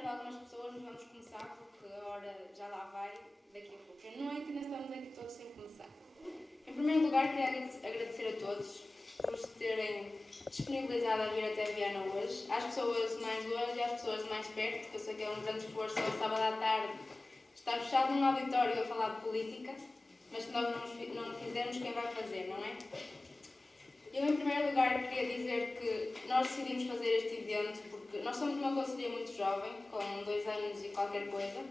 de algumas pessoas, mas vamos começar porque a hora já lá vai daqui a pouco. É noite e ainda estamos aqui todos sem começar. Em primeiro lugar, queria agradecer a todos por se terem disponibilizado a vir até Viana hoje. Às pessoas de mais longe e às pessoas de mais perto, porque eu sei que é um grande esforço ao sábado à tarde estar fechado num auditório a falar de política, mas se nós não fizermos, quem vai fazer, não é? Eu, em primeiro lugar, queria dizer que nós decidimos fazer este evento porque nós somos uma conselhia muito jovem, com 2 anos e qualquer coisa,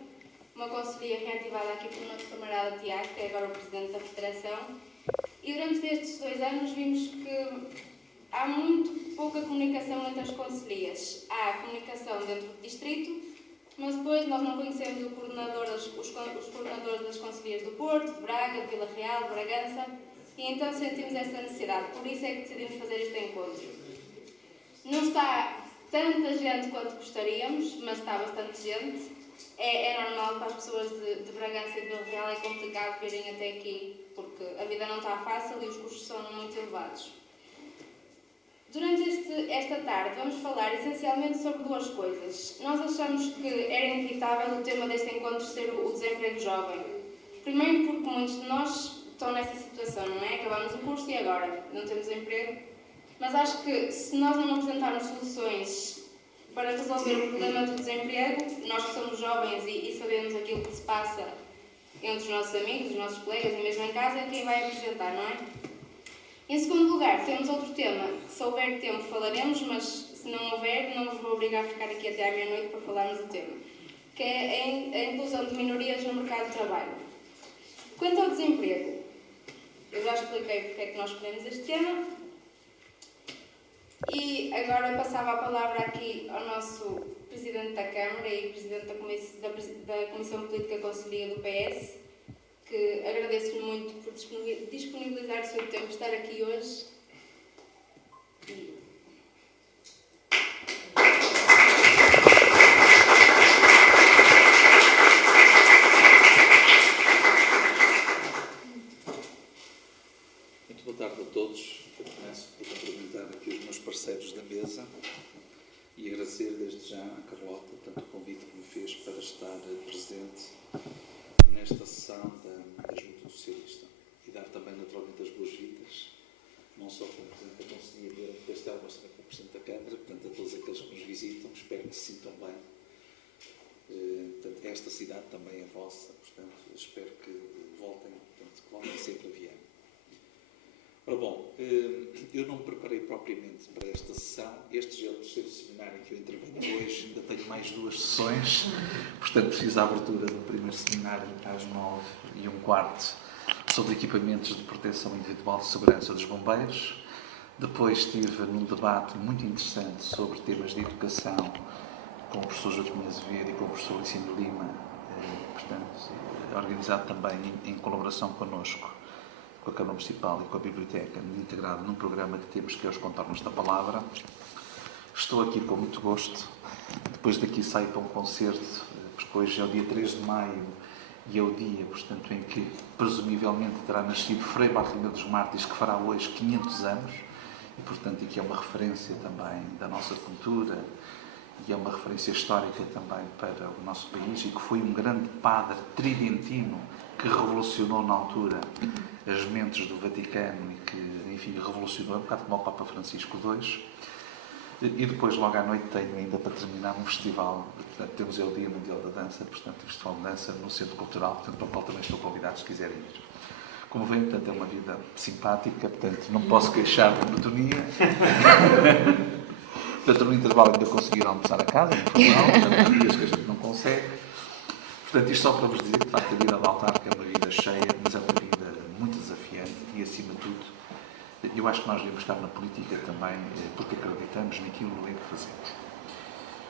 uma conselhia reativada aqui pelo nosso camarada Tiago, que é agora o presidente da Federação, e durante estes 2 anos vimos que há muito pouca comunicação entre as conselhias. Há comunicação dentro do distrito, mas depois nós não conhecemos os coordenadores das conselhias do Porto, de Braga, de Vila Real, de Bragança, e então sentimos essa necessidade. Por isso é que decidimos fazer este encontro. Não está tanta gente quanto gostaríamos, mas está bastante gente. É normal para as pessoas de Bragança e de Vila Real, é complicado virem até aqui, porque a vida não está fácil e os custos são muito elevados. Durante esta tarde vamos falar essencialmente sobre 2 coisas. Nós achamos que era inevitável o tema deste encontro ser o desemprego jovem. Primeiro porque muitos de nós estão nessa situação, não é? Acabamos o curso e agora não temos emprego. Mas acho que se nós não apresentarmos soluções para resolver o problema do desemprego, nós que somos jovens e sabemos aquilo que se passa entre os nossos amigos, os nossos colegas e mesmo em casa, é quem vai apresentar, não é? Em segundo lugar, temos outro tema, que se houver tempo falaremos, mas se não houver, não vos vou obrigar a ficar aqui até à meia-noite para falarmos do tema, que é a inclusão de minorias no mercado de trabalho. Quanto ao desemprego, eu já expliquei porque é que nós escolhemos este tema, e agora passava a palavra aqui ao nosso Presidente da Câmara e Presidente da Comissão Política e Conselhia do PS, que agradeço-lhe muito por disponibilizar o seu tempo de estar aqui hoje. Muito boa tarde a todos. Eu começo por cumprimentar aqui os meus parceiros da mesa e agradecer desde já a Carlota tanto o convite que me fez para estar presente nesta sessão da Junta Socialista e dar também naturalmente as boas-vindas, não só como Presidente da Conselhia de Castelo, mas também como Presidente da Câmara, portanto a todos aqueles que nos visitam, espero que se sintam bem. Portanto, esta cidade também é vossa, portanto espero que voltem, portanto, que voltem sempre a Viana. Ora bom, eu não me preparei propriamente para esta sessão. Este já é o 3º seminário que eu intervenho hoje, ainda tenho mais 2 sessões, portanto preciso a abertura do primeiro seminário às 9h15 sobre equipamentos de proteção individual de segurança dos bombeiros. Depois estive num debate muito interessante sobre temas de educação com o professor Joaquim Azevedo e com o professor Licínio Lima, portanto, organizado também em colaboração connosco, com a Câmara Municipal e com a Biblioteca, integrado num programa que temos, que é os Contornos da Palavra. Estou aqui com muito gosto. Depois daqui saio para um concerto, porque hoje é o dia 3 de maio e é o dia, portanto, em que presumivelmente terá nascido Frei Bartolomeu dos Mártires, que fará hoje 500 anos, e portanto aqui é uma referência também da nossa cultura e é uma referência histórica também para o nosso país, e que foi um grande padre tridentino que revolucionou na altura as mentes do Vaticano e que, enfim, revolucionou, um bocado como o Papa Francisco II. E depois, logo à noite, tenho ainda para terminar um festival, portanto, temos o Dia Mundial da Dança, portanto, o Festival de Dança no Centro Cultural, portanto, para o qual também estou convidado, se quiserem ir. Como veem, portanto, é uma vida simpática, portanto, não posso queixar de monotonia. Portanto, no intervalo ainda conseguir almoçar a casa, informal, portanto, há dias que a gente não consegue. Portanto, isto só para vos dizer que, de facto, a vida de autárquica é uma vida cheia, mas é uma vida muito desafiante e, acima de tudo, eu acho que nós devemos estar na política também porque acreditamos naquilo que fazemos.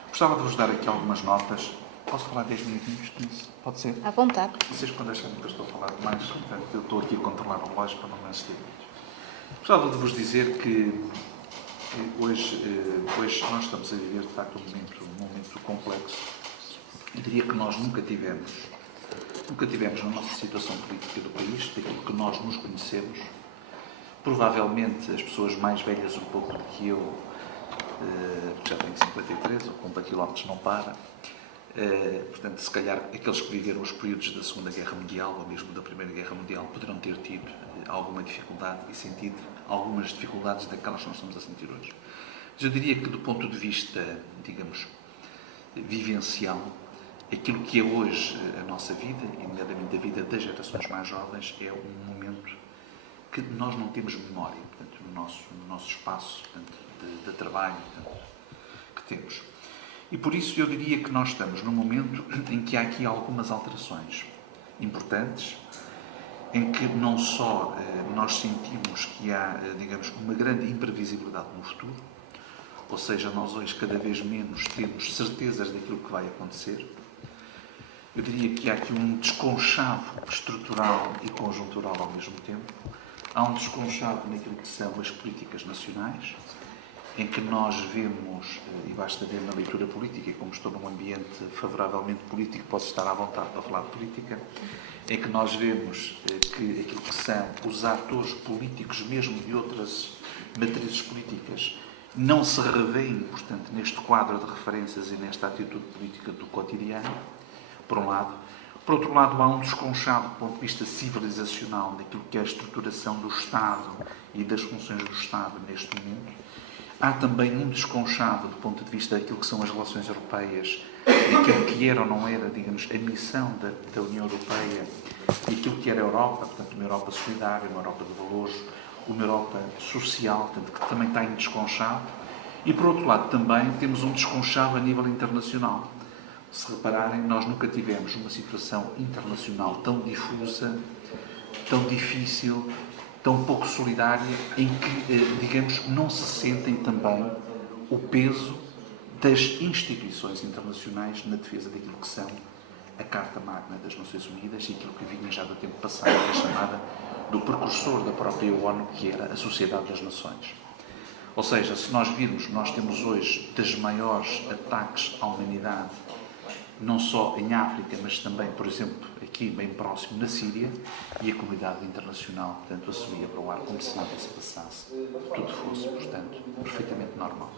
Gostava de vos dar aqui algumas notas. Posso falar 10 minutinhos, 15? Pode ser? À vontade. Vocês, quando acharem que eu estou a falar demais, portanto, eu estou aqui a controlar o relógio para não me exceder muito. Gostava de vos dizer que hoje nós estamos a viver, de facto, um momento complexo. Eu diria que nós nunca tivemos na nossa situação política do país, daquilo que nós nos conhecemos. Provavelmente as pessoas mais velhas um pouco do que eu, já tenho 53, ou conta quilómetros não para, Portanto, se calhar aqueles que viveram os períodos da Segunda Guerra Mundial ou mesmo da Primeira Guerra Mundial poderão ter tido alguma dificuldade e sentido algumas dificuldades daquelas que nós estamos a sentir hoje. Mas eu diria que, do ponto de vista, digamos, vivencial, aquilo que é hoje a nossa vida, e nomeadamente a vida das gerações mais jovens, é um momento que nós não temos memória, portanto, no nosso espaço, portanto, de trabalho, portanto, que temos. E por isso eu diria que nós estamos num momento em que há aqui algumas alterações importantes, em que não só nós sentimos que há, digamos, uma grande imprevisibilidade no futuro, ou seja, nós hoje cada vez menos temos certezas daquilo que vai acontecer. Eu diria que há aqui um desconchavo estrutural e conjuntural ao mesmo tempo. Há um desconchavo naquilo que são as políticas nacionais, em que nós vemos, e basta ver na leitura política, e como estou num ambiente favoravelmente político, posso estar à vontade para falar de política, em que nós vemos que aquilo que são os atores políticos, mesmo de outras matrizes políticas, não se revêem, portanto, neste quadro de referências e nesta atitude política do cotidiano, por um lado. Por outro lado, há um desconchado do ponto de vista civilizacional daquilo que é a estruturação do Estado e das funções do Estado neste momento. Há também um desconchado do ponto de vista daquilo que são as relações europeias, daquilo que era ou não era, digamos, a missão da União Europeia e aquilo que era a Europa, portanto, uma Europa solidária, uma Europa de valores, uma Europa social, portanto, que também está em desconchado. E, por outro lado, também temos um desconchado a nível internacional. Se repararem, nós nunca tivemos uma situação internacional tão difusa, tão difícil, tão pouco solidária, em que, digamos, não se sentem também o peso das instituições internacionais na defesa daquilo que são a Carta Magna das Nações Unidas e aquilo que vinha já do tempo passado, que é chamada do precursor da própria ONU, que era a Sociedade das Nações. Ou seja, se nós virmos, nós temos hoje dos maiores ataques à humanidade, não só em África, mas também, por exemplo, aqui bem próximo, na Síria, e a comunidade internacional, portanto, assumia para o ar como se nada se passasse, tudo fosse, portanto, perfeitamente normal.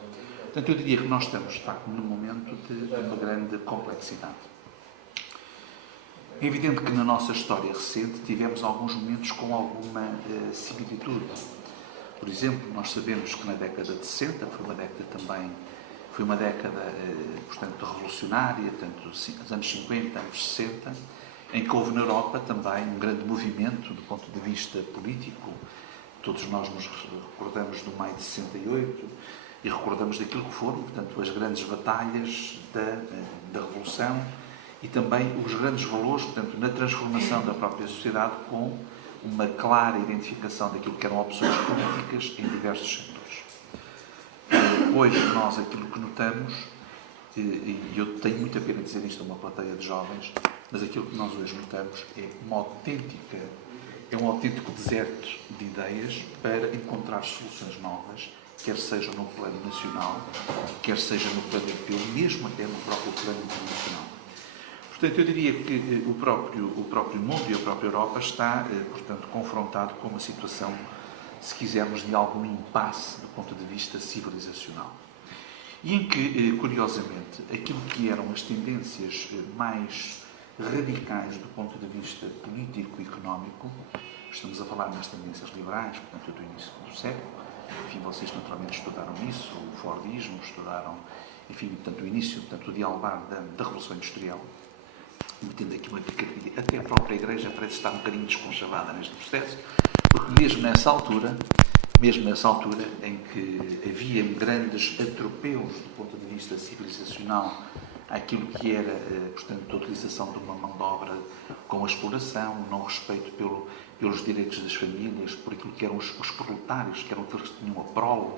Portanto, eu diria que nós estamos, de facto, num momento de uma grande complexidade. É evidente que na nossa história recente tivemos alguns momentos com alguma similitude. Por exemplo, nós sabemos que na década de 60 foi uma década, portanto, revolucionária, tanto nos anos 50, anos 60, em que houve na Europa também um grande movimento do ponto de vista político. Todos nós nos recordamos do maio de 68 e recordamos daquilo que foram, portanto, as grandes batalhas da Revolução e também os grandes valores, portanto, na transformação da própria sociedade com uma clara identificação daquilo que eram opções políticas em diversos setores. Hoje nós aquilo que notamos, e eu tenho muita pena de dizer isto a uma plateia de jovens, mas aquilo que nós hoje notamos é um autêntico deserto de ideias para encontrar soluções novas, quer seja no plano nacional, quer seja no plano europeu, mesmo até no próprio plano internacional. Portanto, eu diria que o próprio mundo e a própria Europa está, portanto, confrontado com uma situação, se quisermos, de algum impasse do ponto de vista civilizacional. E em que, curiosamente, aquilo que eram as tendências mais radicais do ponto de vista político e económico, estamos a falar nas tendências liberais, portanto, do início do século, enfim, vocês naturalmente estudaram isso, o Fordismo, estudaram, enfim, portanto, o início, portanto, o dialogar da Revolução Industrial, metendo aqui uma picardia, até a própria Igreja parece estar um bocadinho desconchavada neste processo, porque mesmo nessa altura em que havia grandes atropelos do ponto de vista civilizacional àquilo que era, portanto, a utilização de uma mão de obra com a exploração, o não respeito pelos direitos das famílias, por aquilo que eram os proletários, que eram aqueles que tinham a prole,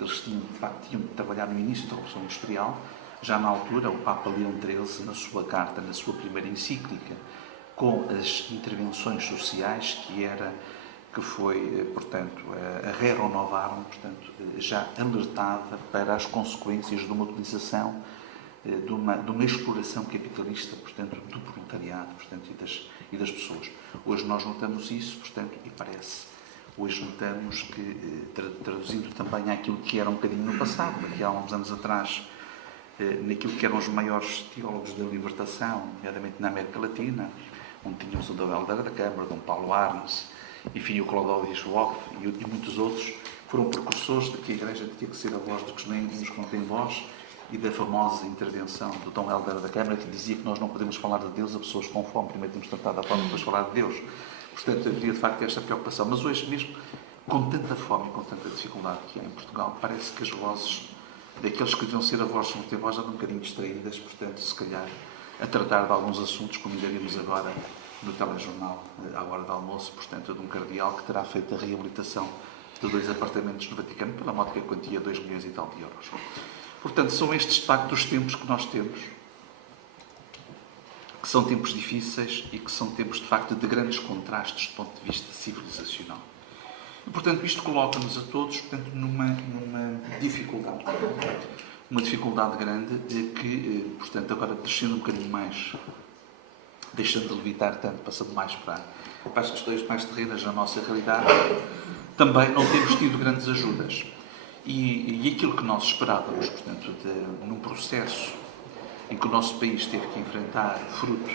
eles tinham de trabalhar no início da Revolução Industrial. Já na altura, o Papa Leão XIII, na sua carta, na sua primeira encíclica, com as intervenções sociais, que foi, portanto, a Rerum Novarum, portanto, já alertada para as consequências de uma utilização, de uma exploração capitalista, portanto, do proletariado, portanto, e das pessoas. Hoje nós notamos isso, portanto, e hoje notamos que, traduzindo também àquilo que era um bocadinho no passado, porque há uns anos atrás naquilo que eram os maiores teólogos da libertação, nomeadamente na América Latina, onde tínhamos o Dom Helder da Câmara, Dom Paulo Arnes, enfim, o Clodoveo Schwab e muitos outros, foram precursores de que a Igreja tinha que ser a voz dos que não têm voz, e da famosa intervenção do Dom Helder da Câmara, que dizia que nós não podemos falar de Deus a pessoas com fome, primeiro temos de tratar da fome, depois falar de Deus. Portanto, haveria de facto esta preocupação. Mas hoje mesmo, com tanta fome e com tanta dificuldade que há em Portugal, parece que as vozes daqueles que deviam ser a voz, não ter voz, já estão um bocadinho distraídas, portanto, se calhar, a tratar de alguns assuntos, como ainda vimos agora no telejornal, à hora do almoço, portanto, de um cardeal que terá feito a reabilitação de 2 apartamentos no Vaticano, pela módica quantia de 2 milhões e tal de euros. Portanto, são estes, de facto, os tempos que nós temos, que são tempos difíceis e que são tempos, de facto, de grandes contrastes do ponto de vista civilizacional. E, portanto, isto coloca-nos a todos, portanto, numa dificuldade. Uma dificuldade grande que, portanto, agora descendo um bocadinho mais, deixando de levitar tanto, passando mais para as questões mais terrenas da nossa realidade, também não temos tido grandes ajudas. E aquilo que nós esperávamos, portanto, num processo em que o nosso país teve que enfrentar, fruto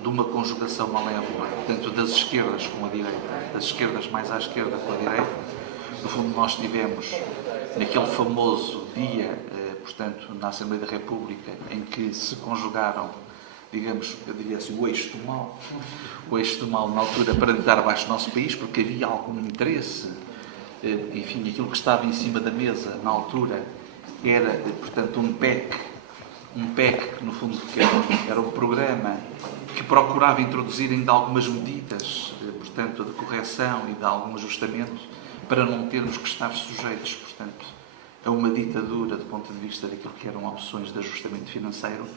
de uma conjugação malévola, tanto das esquerdas com a direita, das esquerdas mais à esquerda com a direita, no fundo nós tivemos, naquele famoso dia, portanto, na Assembleia da República, em que se conjugaram, digamos, eu diria assim, o eixo do mal na altura para deitar abaixo do nosso país, porque havia algum interesse. Enfim, aquilo que estava em cima da mesa, na altura, era, portanto, um PEC, que, no fundo, era um programa que procurava introduzir ainda algumas medidas, portanto, de correção e de algum ajustamento, para não termos que estar sujeitos, portanto, a uma ditadura do ponto de vista daquilo que eram opções de ajustamento financeiro.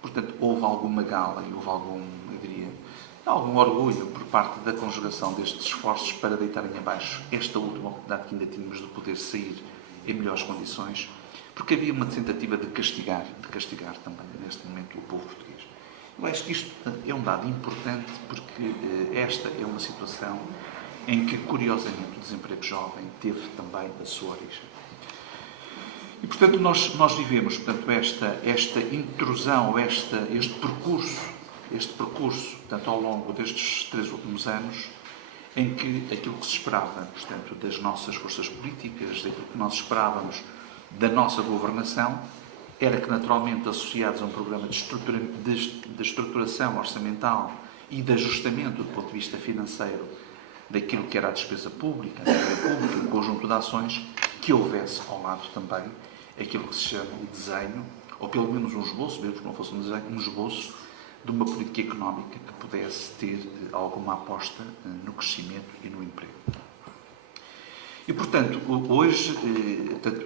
Portanto, houve alguma gala e houve algum orgulho por parte da conjugação destes esforços para deitarem abaixo esta última oportunidade que ainda tínhamos de poder sair em melhores condições, porque havia uma tentativa de castigar também, neste momento, o povo português. Eu acho que isto é um dado importante, porque esta é uma situação em que, curiosamente, o desemprego jovem teve também a sua origem. E, portanto, nós vivemos, portanto, esta intrusão, este percurso, portanto, ao longo destes 3 últimos anos, em que aquilo que se esperava, portanto, das nossas forças políticas, daquilo que nós esperávamos da nossa governação, era que, naturalmente, associados a um programa de estruturação orçamental e de ajustamento do ponto de vista financeiro daquilo que era a despesa pública, um conjunto de ações, que houvesse ao lado também aquilo que se chama o desenho, ou pelo menos um esboço, mesmo que não fosse um desenho, um esboço de uma política económica que pudesse ter alguma aposta no crescimento e no emprego. E, portanto, hoje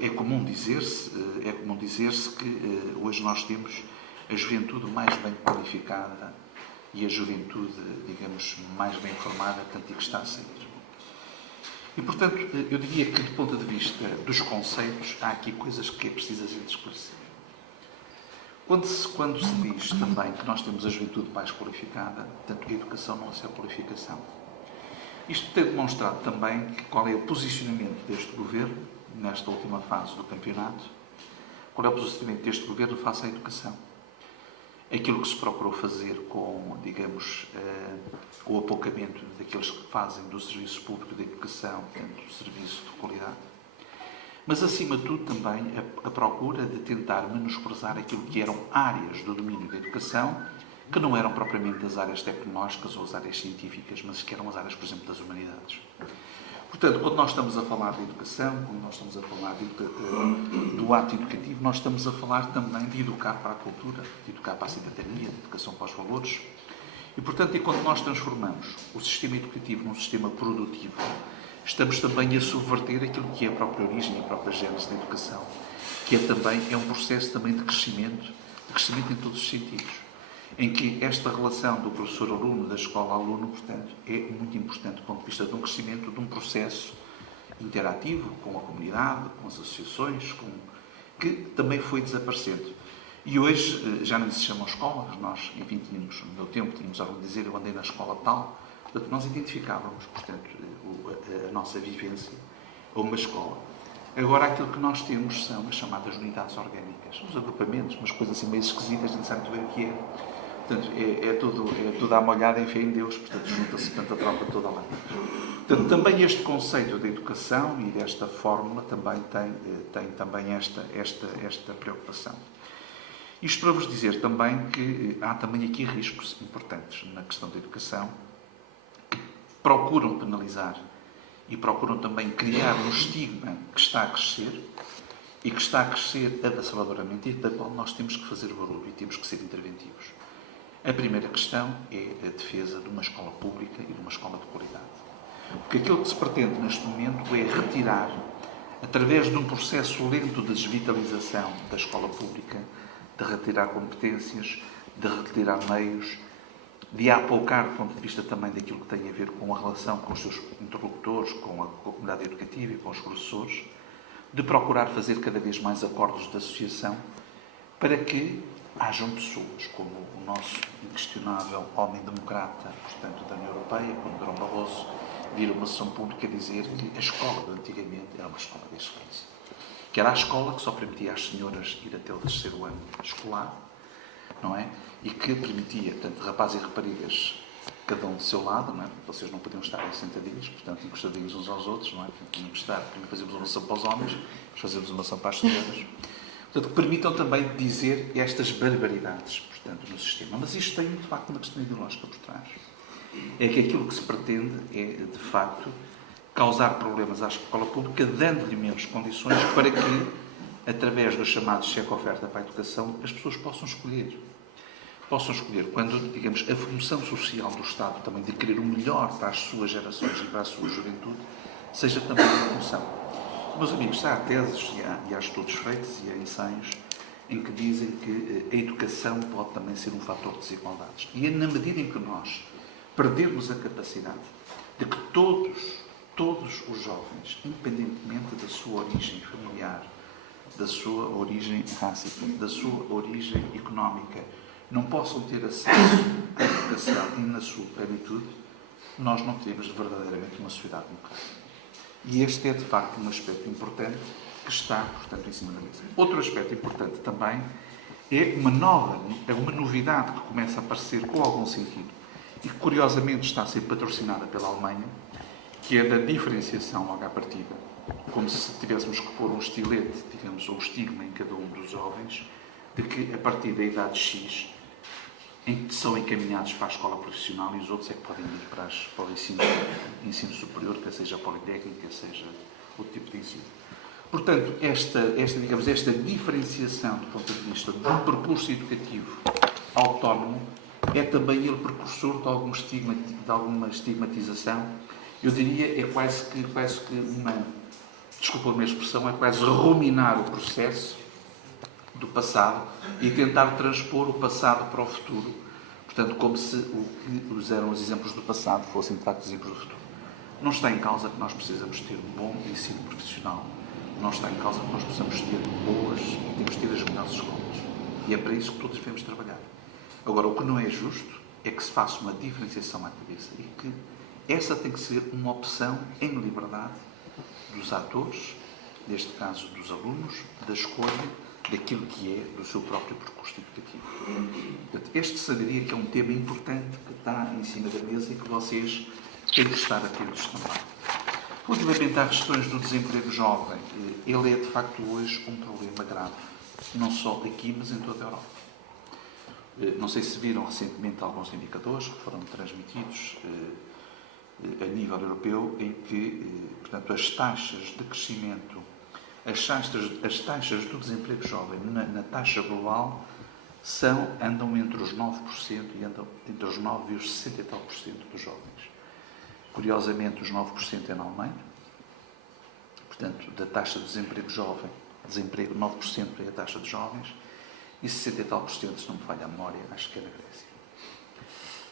é comum dizer-se que hoje nós temos a juventude mais bem qualificada e a juventude, digamos, mais bem formada, tanto e que está a sair. E, portanto, eu diria que, do ponto de vista dos conceitos, há aqui coisas que é preciso a gente esclarecer. Quando se diz também que nós temos a juventude mais qualificada, portanto, a educação não é só qualificação. Isto tem demonstrado também qual é o posicionamento deste governo, nesta última fase do campeonato, qual é o posicionamento deste governo face à educação. Aquilo que se procurou fazer com, digamos, o apoucamento daqueles que fazem do serviço público de educação, portanto, do serviço de qualidade, mas, acima de tudo, também a procura de tentar menosprezar aquilo que eram áreas do domínio da educação, que não eram propriamente as áreas tecnológicas ou as áreas científicas, mas que eram as áreas, por exemplo, das humanidades. Portanto, quando nós estamos a falar de educação, quando nós estamos a falar do ato educativo, nós estamos a falar também de educar para a cultura, de educar para a cidadania, de educação para os valores. E, portanto, quando nós transformamos o sistema educativo num sistema produtivo, estamos também a subverter aquilo que é a própria origem e a própria gênese da educação, que é um processo também de crescimento em todos os sentidos, em que esta relação do professor-aluno, da escola-aluno, portanto, é muito importante do ponto de vista de um crescimento, de um processo interativo com a comunidade, com as associações, que também foi desaparecendo. E hoje já não se chamam escolas, nós, enfim, no meu tempo, tínhamos algo a dizer, eu andei na escola tal, portanto, nós identificávamos, portanto, a nossa vivência a uma escola. Agora, aquilo que nós temos são as chamadas unidades orgânicas, os agrupamentos, umas coisas assim meio esquisitas, a gente sabe muito bem o que é. Portanto, é tudo à molhada em fé em Deus, portanto, junta-se tanta tropa toda lá. Portanto, também este conceito da educação e desta fórmula também tem também esta preocupação. Isto para vos dizer também que há também aqui riscos importantes na questão da educação, que procuram penalizar e procuram também criar um estigma que está a crescer e que está a crescer avassaladoramente e da qual nós temos que fazer barulho e temos que ser interventivos. A primeira questão é a defesa de uma escola pública e de uma escola de qualidade. Porque aquilo que se pretende neste momento é retirar, através de um processo lento de desvitalização da escola pública, de retirar competências, de retirar meios, de apoucar do ponto de vista também daquilo que tem a ver com a relação com os seus interlocutores, com a comunidade educativa e com os professores, de procurar fazer cada vez mais acordos de associação para que hajam pessoas como o nosso inquestionável homem-democrata, portanto, da União Europeia, como Durão Barroso, vira uma sessão pública dizer que a escola de antigamente era uma escola de excelência. Que era a escola que só permitia às senhoras ir até o terceiro ano escolar, não é? E que permitia, portanto, rapazes e raparigas, cada um do seu lado, não é? Vocês não podiam estar aí sentadinhos, portanto, encostadinhos uns aos outros, não é? Tinham que estar, primeiro fazíamos uma ação para os homens, depois fazíamos uma ação para as senhoras. Portanto, que permitam também dizer estas barbaridades, portanto, no sistema. Mas isto tem, de facto, uma questão ideológica por trás. É que aquilo que se pretende é, de facto, causar problemas à escola pública, dando-lhe menos condições para que, através do chamado cheque-oferta para a educação, as pessoas possam escolher. Possam escolher quando, digamos, a função social do Estado também de querer o melhor para as suas gerações e para a sua juventude, seja também uma função. Meus amigos, há teses e há estudos feitos e há ensaios em que dizem que a educação pode também ser um fator de desigualdades. E é na medida em que nós perdermos a capacidade de que todos os jovens, independentemente da sua origem familiar, da sua origem rássica, da sua origem económica, não possam ter acesso à educação e na sua plenitude, nós não teremos verdadeiramente uma sociedade democrática. E este é, de facto, um aspecto importante que está, portanto, em cima da mesa. Outro aspecto importante também é uma novidade que começa a aparecer com algum sentido e que, curiosamente, está a ser patrocinada pela Alemanha, que é da diferenciação logo à partida, como se tivéssemos que pôr um estilete, digamos, ou um estigma em cada um dos jovens, de que, a partir da idade X, em que são encaminhados para a escola profissional e os outros é que podem ir para o ensino superior, quer seja politécnico, quer seja outro tipo de ensino. Portanto, esta diferenciação do ponto de vista do percurso educativo autónomo é também ele precursor de alguma estigmatização. Eu diria, é quase que uma, desculpa a minha expressão, é quase ruminar o processo do passado e tentar transpor o passado para o futuro. Portanto, como se o que eram os exemplos do passado fossem, de facto, exemplos do futuro. Não está em causa que nós precisamos ter um bom ensino profissional. Não está em causa que nós precisamos ter temos que ter as melhores escolas. E é para isso que todos devemos trabalhar. Agora, o que não é justo é que se faça uma diferenciação à cabeça e que essa tem que ser uma opção em liberdade dos atores, neste caso dos alunos, da escolha daquilo que é do seu próprio percurso educativo. Portanto, este saberia que é um tema importante que está em cima da mesa e que vocês têm que estar atentos também. Relativamente às questões do desemprego jovem, ele é de facto hoje um problema grave, não só aqui, mas em toda a Europa. Não sei se viram recentemente alguns indicadores que foram transmitidos a nível europeu, em que, portanto, as taxas de crescimento, as taxas do desemprego jovem na taxa global andam entre os 9% e andam entre os 9 e os 60 e tal por cento dos jovens. Curiosamente, os 9% é na Alemanha. Portanto, da taxa de desemprego jovem, 9% é a taxa de jovens, e 60 e tal por cento, se não me falha a memória, acho que é na Grécia.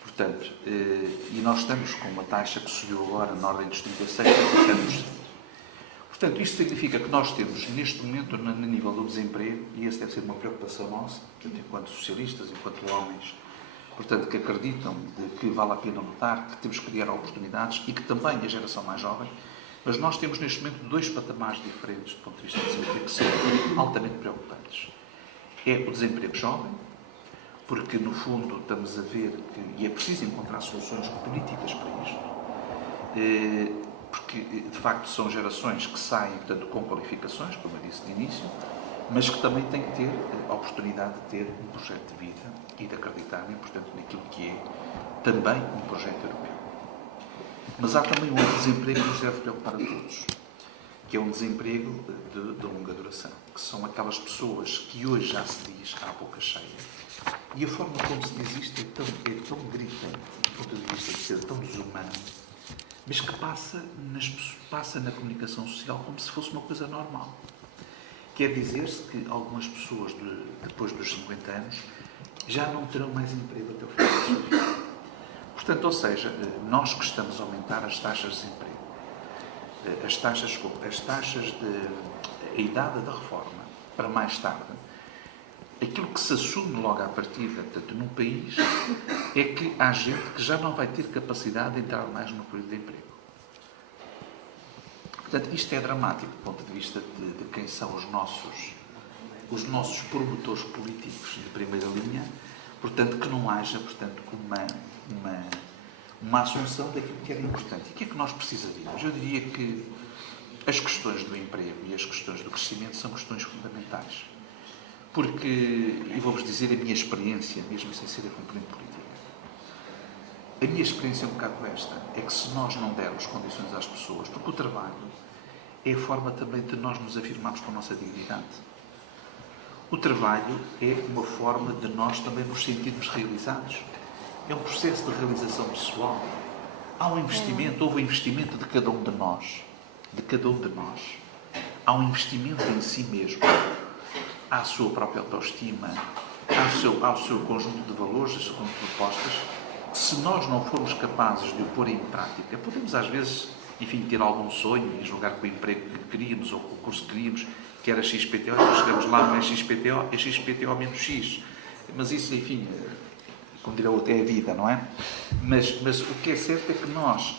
Portanto, e nós estamos com uma taxa que subiu agora na ordem dos 36%, 37%. Portanto, isto significa que nós temos, neste momento, no nível do desemprego, e essa deve ser uma preocupação nossa, portanto, enquanto socialistas, enquanto homens, portanto, que acreditam de que vale a pena lutar, que temos que criar oportunidades e que também a geração mais jovem Mas nós temos neste momento dois patamares diferentes do ponto de vista de desemprego que são altamente preocupantes. É o desemprego jovem, porque no fundo estamos a ver que, e é preciso encontrar soluções políticas para isto, porque de facto são gerações que saem, portanto, com qualificações, como eu disse de início, mas que também têm que ter a oportunidade de ter um projeto de vida e de acreditarem, portanto, naquilo que é também um projeto europeu. Mas há também um outro desemprego que nos deve preocupar a todos, que é um desemprego de longa duração, que são aquelas pessoas que hoje já se diz à boca cheia. E a forma como se diz isto é tão gritante, do ponto de vista de ser tão desumano, mas que passa na comunicação social como se fosse uma coisa normal. Quer dizer-se que algumas pessoas, depois dos 50 anos, já não terão mais emprego até o final da sua vida. Portanto, ou seja, nós que estamos a aumentar as taxas de desemprego, a idade da reforma para mais tarde, aquilo que se assume logo à partida, portanto, num país, é que há gente que já não vai ter capacidade de entrar mais no período de emprego. Portanto, isto é dramático do ponto de vista de quem são os nossos promotores políticos de primeira linha, portanto, que não haja, portanto, uma assunção daquilo que era importante. E o que é que nós precisaríamos? Eu diria que as questões do emprego e as questões do crescimento são questões fundamentais. Porque, e vou-vos dizer a minha experiência, mesmo sem ser a componente política, a minha experiência é um bocado esta, é que se nós não dermos condições às pessoas, porque o trabalho é a forma também de nós nos afirmarmos com a nossa dignidade. O trabalho é uma forma de nós também nos sentirmos realizados. É um processo de realização pessoal. Há um investimento, houve um investimento de cada um de nós. De cada um de nós. Há um investimento em si mesmo. Há a sua própria autoestima, há o seu conjunto de valores, a sua conjunto de propostas. Se nós não formos capazes de o pôr em prática, podemos às vezes, enfim, ter algum sonho e julgar que o emprego que queríamos ou o curso que queríamos, que era XPTO, e chegamos lá, não é XPTO, é XPTO menos X. Mas isso, enfim, como dirá outro, é a vida, não é? Mas o que é certo é que nós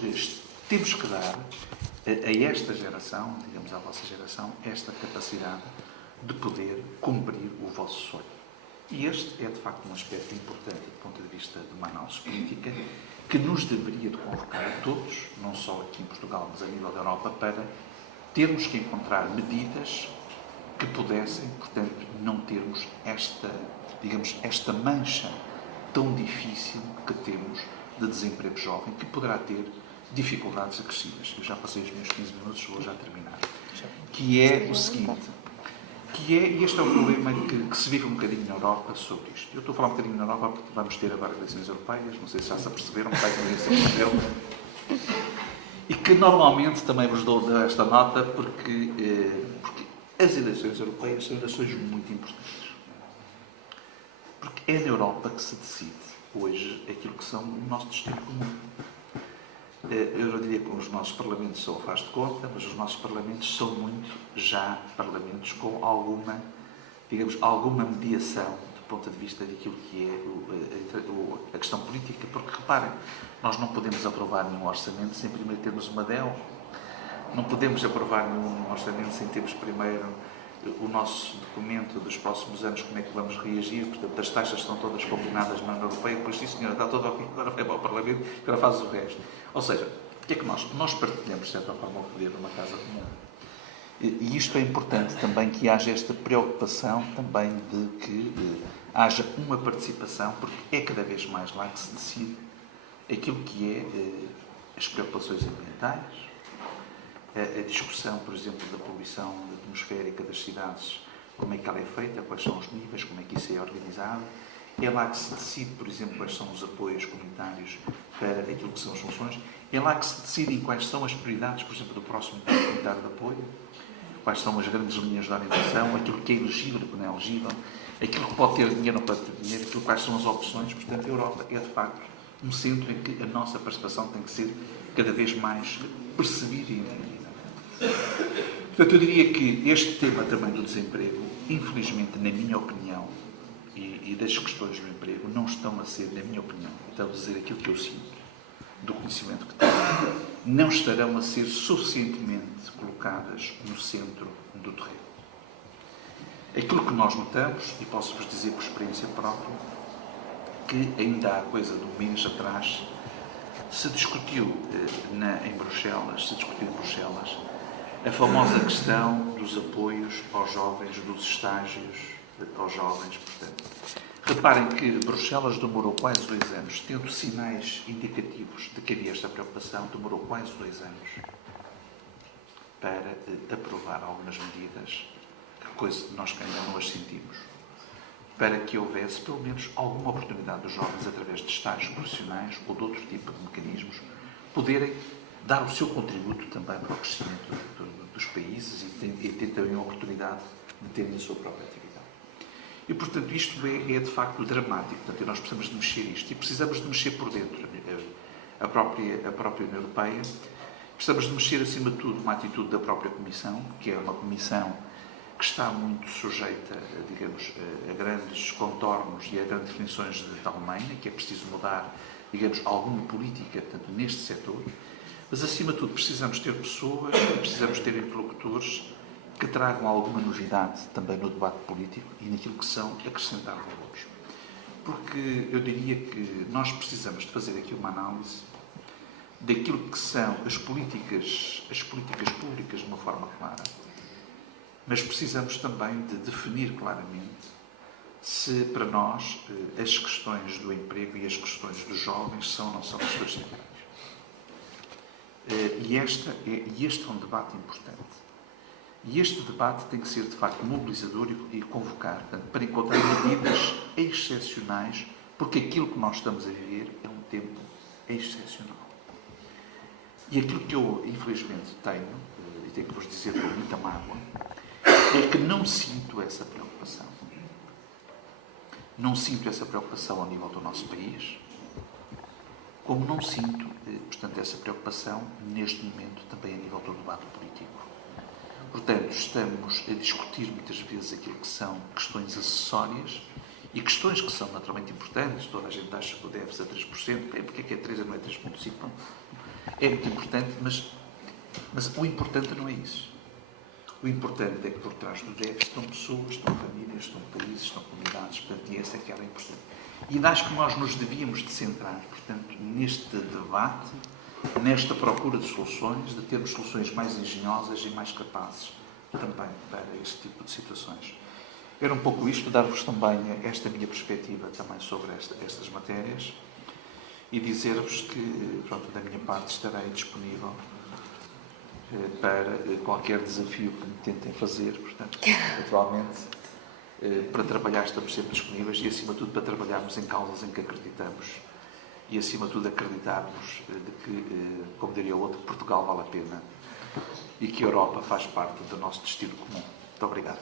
temos que dar a esta geração, digamos à vossa geração, esta capacidade de poder cumprir o vosso sonho. E este é, de facto, um aspecto importante do ponto de vista de uma análise política que nos deveria de convocar a todos, não só aqui em Portugal, mas a nível da Europa, para termos que encontrar medidas que pudessem, portanto, não termos esta mancha tão difícil que temos de desemprego jovem, que poderá ter dificuldades acrescidas. Eu já passei os meus 15 minutos, vou já terminar. Que é o seguinte, e este é o problema que se vive um bocadinho na Europa sobre isto. Eu estou a falar um bocadinho na Europa porque vamos ter agora eleições europeias, não sei se já se aperceberam, e que normalmente também vos dou esta nota porque as eleições europeias são eleições muito importantes. Porque é na Europa que se decide hoje aquilo que são o nosso destino comum. Eu não diria que os nossos parlamentos são faz de conta, mas os nossos parlamentos são muito já parlamentos com alguma mediação do ponto de vista daquilo que é a questão política. Porque, reparem, nós não podemos aprovar nenhum orçamento sem primeiro termos uma DEL. Não podemos aprovar nenhum orçamento sem termos primeiro o nosso documento dos próximos anos, como é que vamos reagir. Portanto, as taxas estão todas combinadas na União Europeia, depois sim, senhora, está tudo ok, agora vai para o Parlamento, agora faz o resto. Ou seja, o que é que nós partilhamos, de certa forma, o poder numa casa comum. E isto é importante também, que haja esta preocupação também de que haja uma participação, porque é cada vez mais lá que se decide aquilo que é as preocupações ambientais, a discussão, por exemplo, da poluição atmosférica das cidades, como é que ela é feita, quais são os níveis, como é que isso é organizado. É lá que se decide, por exemplo, quais são os apoios comunitários para aquilo que são as soluções. É lá que se decidem quais são as prioridades, por exemplo, do próximo plano comunitário de apoio, quais são as grandes linhas de orientação, aquilo que é elegível e que não é elegível, aquilo que pode ter dinheiro ou não pode ter dinheiro, aquilo quais são as opções. Portanto, a Europa é, de facto, um centro em que a nossa participação tem que ser cada vez mais percebida e entendida. Portanto, eu diria que este tema também do desemprego, infelizmente, na minha opinião, e das questões do emprego, não estão a ser, na minha opinião, estão a dizer aquilo que eu sinto, do conhecimento que têm, não estarão a ser suficientemente colocadas no centro do terreno. Aquilo que nós notamos, e posso-vos dizer por experiência própria, que ainda há coisa de um mês atrás se discutiu em Bruxelas, a famosa questão dos apoios aos jovens, dos estágios aos jovens. Portanto, reparem que Bruxelas demorou quase 2 anos, tendo sinais indicativos de que havia esta preocupação, demorou quase 2 anos para aprovar algumas medidas, coisa que nós ainda não as sentimos, para que houvesse, pelo menos, alguma oportunidade dos jovens, através de estágios profissionais ou de outro tipo de mecanismos, poderem dar o seu contributo também para o crescimento dos países e ter também a oportunidade de terem a sua própria atividade. E, portanto, isto é de facto dramático. Portanto, nós precisamos de mexer isto e precisamos de mexer por dentro. A própria União Europeia, precisamos de mexer, acima de tudo, uma atitude da própria Comissão, que é uma Comissão que está muito sujeita, digamos, a grandes contornos e a grandes definições de Alemanha, que é preciso mudar, digamos, alguma política, portanto, neste setor. Mas, acima de tudo, precisamos ter pessoas, precisamos ter interlocutores que tragam alguma novidade também no debate político e naquilo que são acrescentar valores. Porque eu diria que nós precisamos de fazer aqui uma análise daquilo que são as políticas públicas de uma forma clara, mas precisamos também de definir claramente se, para nós, as questões do emprego e as questões dos jovens são ou não são questões centrais. E este é um debate importante. E este debate tem que ser, de facto, mobilizador e convocar, portanto, para encontrar medidas excepcionais, porque aquilo que nós estamos a viver é um tempo excepcional. E aquilo que eu, infelizmente, tenho, e tenho que vos dizer com muita mágoa, é que não sinto essa preocupação. Não sinto essa preocupação ao nível do nosso país, como não sinto, portanto, essa preocupação, neste momento, também a nível do debate político. Portanto, estamos a discutir muitas vezes aquilo que são questões acessórias e questões que são naturalmente importantes. Toda a gente acha que o déficit é 3%, porque é que é 3% e não é 3,5%? É muito importante, mas o importante não é isso. O importante é que por trás do déficit estão pessoas, estão famílias, estão países, estão comunidades, portanto, e essa é que era importante. E acho que nós nos devíamos de centrar, portanto, neste debate, nesta procura de soluções, de termos soluções mais engenhosas e mais capazes também para este tipo de situações. Era um pouco isto, dar-vos também esta minha perspectiva também sobre estas matérias e dizer-vos que, pronto, da minha parte estarei disponível para qualquer desafio que me tentem fazer, portanto, naturalmente, para trabalhar estamos sempre disponíveis e, acima de tudo, para trabalharmos em causas em que acreditamos e, acima de tudo, acreditarmos de que, como diria o outro, Portugal vale a pena e que a Europa faz parte do nosso destino comum. Muito obrigado.